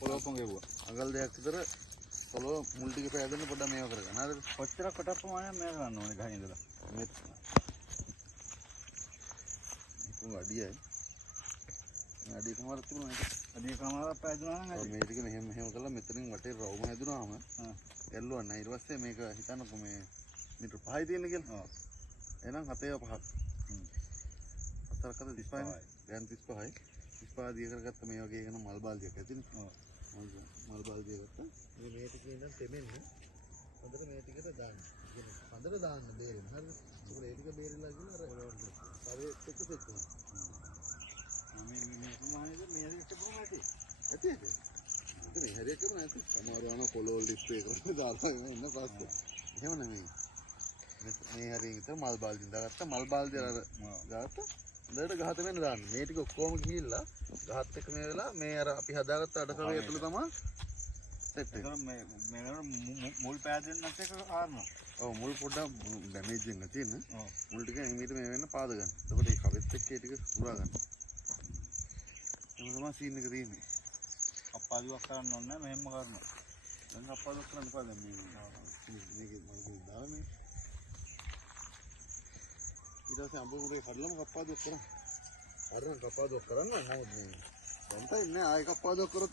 පොළොව පොඟෙවුවා. අඟල් දෙකක් විතර පොළොව මුල් ටික පෑදෙන්න පොඩ්ඩක් මේව කරගන්න. හරිද? කොච්චර කොටක් ප්‍රමාණයක් මේක ගන්න ඕනේ ගහින් ඉඳලා. මෙත්. ඉතින් අඩියයි. අඩිය කමාරක් තිබුණා නේද? අඩිය කමාරක් පෑදුනා නම් මේ ටික මෙහෙම කරලා මෙතනින් වටේ රවුම හැදුනාම ඇල්ලුවා නෑ. ඊට පස්සේ මේක හිතන්නකො මේ මීටර 5යි තියෙන කියලා. එහෙනම් 7.5ක්. 4කට 35යි. දැන් 35යි. 35 දිය කරගත්ත මේ වගේ එකන මල් බාල්දියක් ඇතිනේ. මල් බාල්දිය ගත්තා. මේ ටික ඉඳන් තෙමෙන්න. හොඳට මේ ටිකට දාන්න. හොඳට දාන්න බේරෙන්න. හරිද? ඒක ඒ ටික බේරිලා ගිහලා අර පරේ එක්ක සෙට් කරනවා. මේ ප්‍රමාණයද මේ හරියට කොහොමද ඇති? ඇති. ඉතින් මේ හරියට කොහොමද ඇති? සමහරවම පොළොල් ඩිස්ප්ලේ කරලා දාලා ඉන්න පස්සේ. එහෙම නෙමෙයි. මේ හරියට විතර මල් බාල්දියෙන් දාගත්ත මල් බාල්දිය අර ගාත හොඳට ගහත වෙන්න දාන්න. මේ ටික ඔක්කොම ගිහිල්ලා ගහත් එක මේ වෙලා මේ අර අපි හදාගත්ත අඩකරේ ඇතුළේ තමයි සෙට් එක. මේ මුල් පෑදෙන්නත් එක ආරනවා. ඔව් මුල් පොඩ්ඩක් ඩැමේජ් වෙන්න තියෙන. මුල් ටික එමෙහිට මේ වෙන්න පාද ගන්න. එතකොට මේ කවෙත් එක්ක ඒ ටික පුරා ගන්න. එහෙම තමයි සීන් එක තියෙන්නේ. කප්පාදුවක් කරන්න ඕනේ නැහැ මෙහෙම කරනවා. දැන් කප්පාදුවක් කරන්න එපා දැන් මේකේ මම දාලා ඊට පස්සේ අඹ උරේ කඩලම කප්පාදුවක් කරා. අරන් කප්පාදුවක් කරන්න නමුත් මේ දැන් තේ නෑ ආයෙ කප්පාදුවක් කරොත්